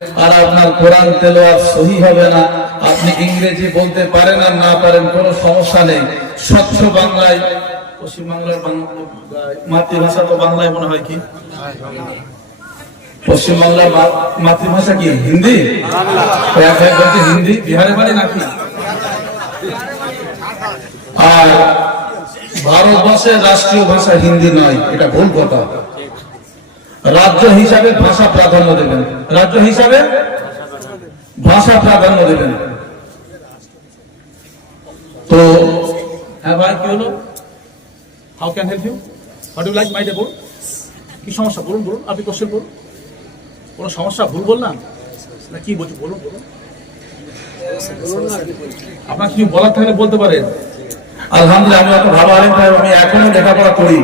আর আপনার কোরআন তেলোয়ার সহি হবে না। আপনি ইংরেজি বলতে পারেন আর না পারেন কোনো সমস্যা নেই। স্বচ্ছ বাংলায় পশ্চিম বাংলার মাতৃভাষা তো বাংলায় মনে হয় কি? পশ্চিম বাংলার মাতৃভাষা কি? হিন্দি? হিন্দি বিহারে বাড়ি নাকি? আর ভারতবর্ষের রাষ্ট্রীয় ভাষা হিন্দি নয় এটা ভুল কথা। রাজ্য হিসাবে ভাষা প্রাধান্য দেবেন। রাজ্য হিসাবে ভাষা প্রাধান্য দেবেন। তো হ্যাঁ ভাই, কি হলো? How can help you what you like my day বলুন কি সমস্যা? বলুন বলুন, আপনি কোশ্চেন বলুন। কোনো সমস্যা, ভুল বললাম? না, কি বলছি, বলুন বলুন। আপনার কি বলার থাকলে বলতে পারেন। আলহামদুলিল্লাহ, আমি অত ভালো আলেম আমি এখনও লেখাপড়া করি।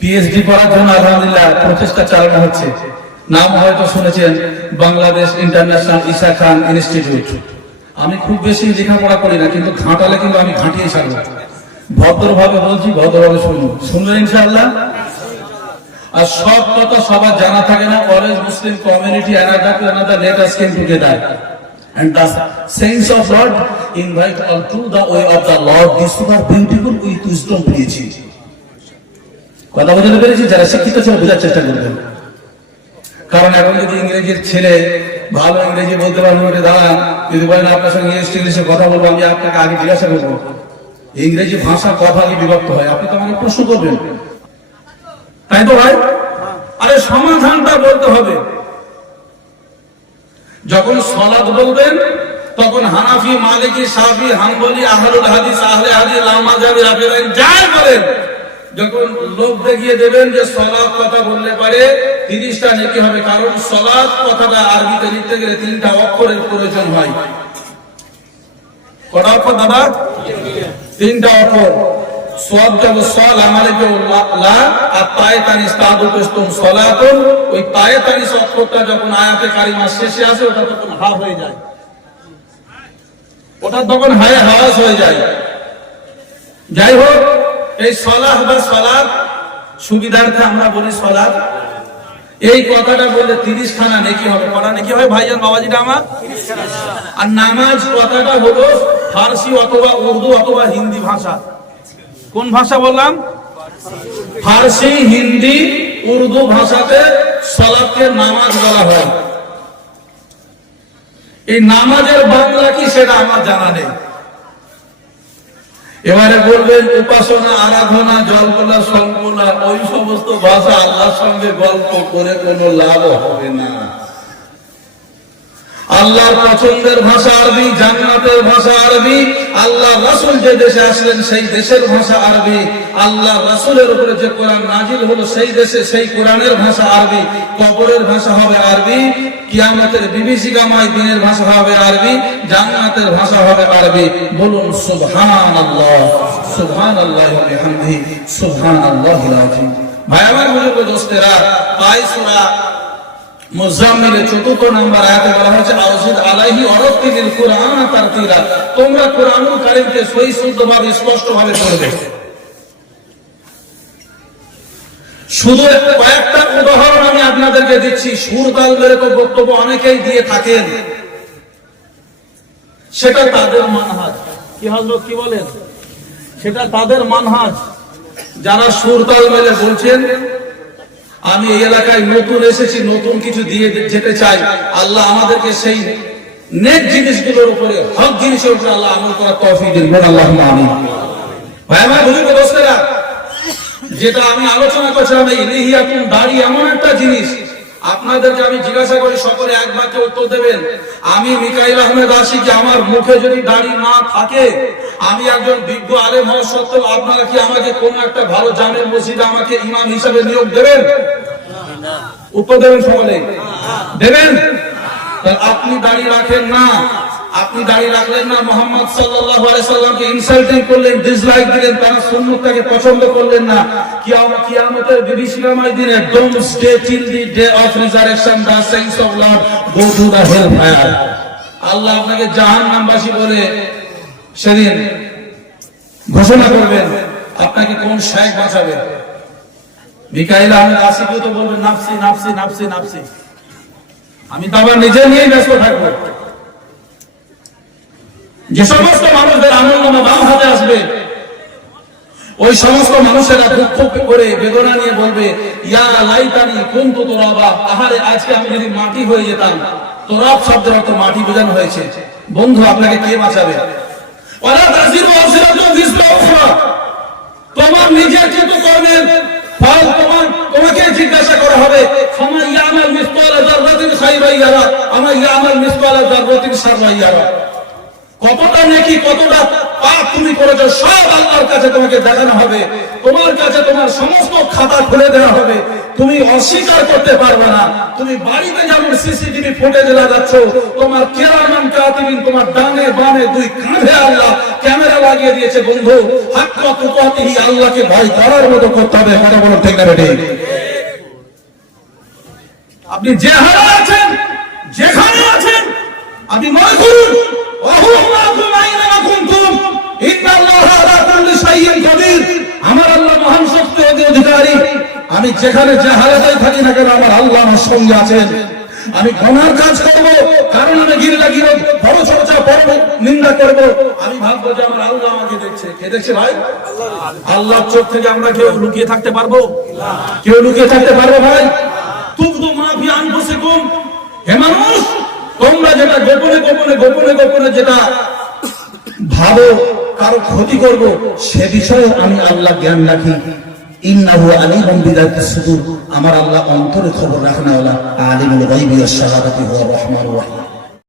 পিএইচডি করার জন্য আলহামদুলিল্লাহ প্রচেষ্টা চালানো হচ্ছে। নাম হয়তো শুনেছেন, বাংলাদেশ ইন্টারন্যাশনাল ঈশা খান ইনস্টিটিউট। আমি খুব বেশি লেখাপড়া করি না, কিন্তু ঘাটালে কিন্তু আমি ঘাঁটিয়ে ছাড়বো। ভদ্রভাবে বলছি, ভদ্রভাবে শুনুন। শুনবেন ইনশাআল্লাহ? আর সব কথা সবার জানা থাকে না orange Muslim community, another to another, let us came together and the saints of Lord invite all to the way of the Lord these who are beautiful with wisdom পেয়েছি কথা বুঝতে পেরেছি? যারা শিক্ষিত ছিল বোঝার চেষ্টা করবেন। কারণ এখন যদি ইংরেজির ছেলে ভালো ইংরেজি বলতে পারবেন ওটা যদি বলেন আপনার সঙ্গে ইংলিশ কথা বলব, আমি আপনাকে আগে জিজ্ঞাসা করব। ইংরেজি ভাষা কথা বিভক্ত হয়, আপনি তো আমাকে প্রশ্ন করবেন। তাই তো ভাই? আরে সমাধানটা বলতে হবে। যখন সলাদ বলবেন, তখন হানাফি, মালিকি, সাফি, হাম্বলি, আহলুল হাদিস, আহলে হাদিস লামাজাবি রাফিদাইন, যাই বলেন যখন লোক দেখিয়ে দেবেন যে সলাদ কথা বললে পারে, তিরিশটা নেকি হবে। কারণ সলাদ কথাটা আরবিতে লিখতে গেলে তিনটা অক্ষরের প্রয়োজন হয়। কটা অক্ষর দাদা? তিনটা অক্ষর। লা- আর সলাতুন। ওই অক্ষরটা যখন আয়াতে কারিমা শেষে আসে, ওটা তখন হয়ে যায়। ওটা তখন হয়ে যায়। যাই হোক এই সলাহ বা সলাদ সুবিধার্থে আমরা বলি সলাদ এই কথাটা বললে তিরিশ খানা নেকি হবে। কটা নেকি হবে ভাইজান বাবাজিটা আমার? আর নামাজ কথাটা হলো ফার্সি অথবা উর্দু অথবা হিন্দি ভাষা। কোন ভাষা বললাম? ফার্সি হিন্দি উর্দু ভাষাতে সলাদকে নামাজ বলা হয়। এই নামাজের বাংলা কি সেটা আমার জানা নেই। এবারে বলবেন, উপাসনা, আরাধনা, জল্পনা সম্পনা ওই সমস্ত ভাষা আল্লাহর সঙ্গে গল্প করে কোনো লাভ হবে না। আল্লাহর পছন্দের ভাষা আরবি, জান্নাতের ভাষা আরবি। আল্লাহ রাসূল যে দেশে আসলেন, সেই দেশের ভাষা আরবি। আল্লাহ রাসূলের উপরে যে কোরআন নাজিল হলো, সেই দেশে সেই কোরআনের ভাষা আরবি। কবরের ভাষা হবে আরবি, কিয়ামতের বিভীষিকাময় দিনের ভাষা হবে আরবি, জান্নাতের ভাষা হবে আরবি। বলুন, সুবহানাল্লাহ, সুবহানাল্লাহি ওয়া বিহামদিহি, সুবহানাল্লাহিল আযীম। ভাই, আমার বুজুর্গ দোস্তেরা তাই সূরা মুজাম্মিলের আপনাদেরকে দিচ্ছি। মেরে তো বক্তব্য অনেকেই দিয়ে থাকেন। সেটা তাদের মানহাজ। কি হজরত কি বলেন? সেটা তাদের মানহাজ। যারা সুর তাল বলছেন আমি এই এলাকায় নতুন এসেছি, নতুন কিছু দিয়ে যেতে চাই। আল্লাহ আমাদেরকে সেই নেক জিনিসগুলোর উপরে, হক জিনিসের উপরে আল্লাহ আমল করার তৌফিক দিন। আল্লাহ আমিন। ভাই, আমার যেটা আমি আলোচনা করছিলাম, এই দাড়ি এমন একটা জিনিস। আপনাদেরকে আমি জিজ্ঞাসা করি, সকলে এক বাক্যে উত্তর দেবেন। আমি মিকাইল আহমেদ আসি যে আমার মুখে যদি দাড়ি না থাকে আমি একজন বিজ্ঞ আলেম হওয়া সত্ত্বেও আপনারা কি আমাকে কোন একটা ভালো জামের মসজিদে আমাকে ইমাম হিসাবে নিয়োগ দেবেন? সকলে দেবেন? আপনি দাঁড়িয়ে রাখেন না। আপনি দাঁড়িয়ে রাখলেন না, মোহাম্মদ সাল্লামকে ইনসাল্টিং করলেন ডিসলাইক দিলেন, তার সুন্নতটাকে পছন্দ করলেন না। কিয়ামত কিয়ামতের বিভীষিকাময় দিনে don't stay till the day of resurrection the sense of lord go to the hell fire Allah আপনাকে জাহান্নামবাসী বলে সেদিন ঘোষণা করবেন, আপনাকে কোন শেখ বাঁচাবে? আহমেদ তো বলবেন, নাফসি নাফসি নাফসি নাফসি। আমি তো আবার নিজে ব্যস্ত যে সমস্ত মানুষদের আমল নামা বাম হাতে আসবে, ওই সমস্ত মানুষেরা দুঃখ করে বেদনা নিয়ে বলবে, ইয়া লাইতানি, কুনতু তুরাবা আহারে আজকে আমি যদি মাটি হয়ে যেতাম, তোরাব শব্দের অর্থ মাটি বোঝানো হয়েছে। বন্ধু, আপনাকে কে বাঁচাবে? তোমার নিজের যত তোমার, তোমাকে জিজ্ঞাসা করা হবে। আমার ইয়ামাল মিসকালা যাররাতিন খাইরান ইয়ারা আমা ইয়ামাল মিসকালা যাররাতিন শাররান ইয়ারা কতটা নেকি, কতটা পাপ তুমি করেছ, সব আল্লাহর কাছে তোমাকে দেখানো হবে। তোমার কাছে তোমার সমস্ত খাতা খুলে দেওয়া হবে। তুমি অস্বীকার করতে পারবে না। তুমি বাড়িতে যেমন সিসিটিভি ফুটেজ লাগাচ্ছ, তোমার কেরামান কাতিবিন তোমার দুই আল্লাহ ক্যামেরা লাগিয়ে দিয়েছে, বন্ধু। হাক্কা তুকাতিহি আল্লাহকে ভয় করার মতো করতে হবে আপনি যে হারে আছেন, যেখানে আছেন, আপনি মনে করুন আমার আল্লাহ মহান শক্তি অধিকারী। আমি যেখানে যে থাকি না কেন, আমার আল্লাহ আমার সঙ্গে আছেন। আমি গনার কাজ করব, কারণ আমি গিরলা গিরো বড় চর্চা বড় নিন্দা করব। আমি ভাববো যে আমার আল্লাহ আমাকে দেখছে। কে দেখছে ভাই? আল্লাহ চোখ থেকে আমরা কেউ লুকিয়ে থাকতে পারব? কেউ লুকিয়ে থাকতে পারব ভাই? তুবদু মা ফি আনফুসিকুম। হে মানুষ তোমরা যেটা গোপনে গোপনে গোপনে গোপনে যেটা ভাবো, কারও ক্ষতি করব, সে বিষয়ে আমি আল্লাহ জ্ঞান রাখি। আমার আল্লাহ অন্তরে খবর রাখনা আলিমুল গায়বি ওয়াস রহিম।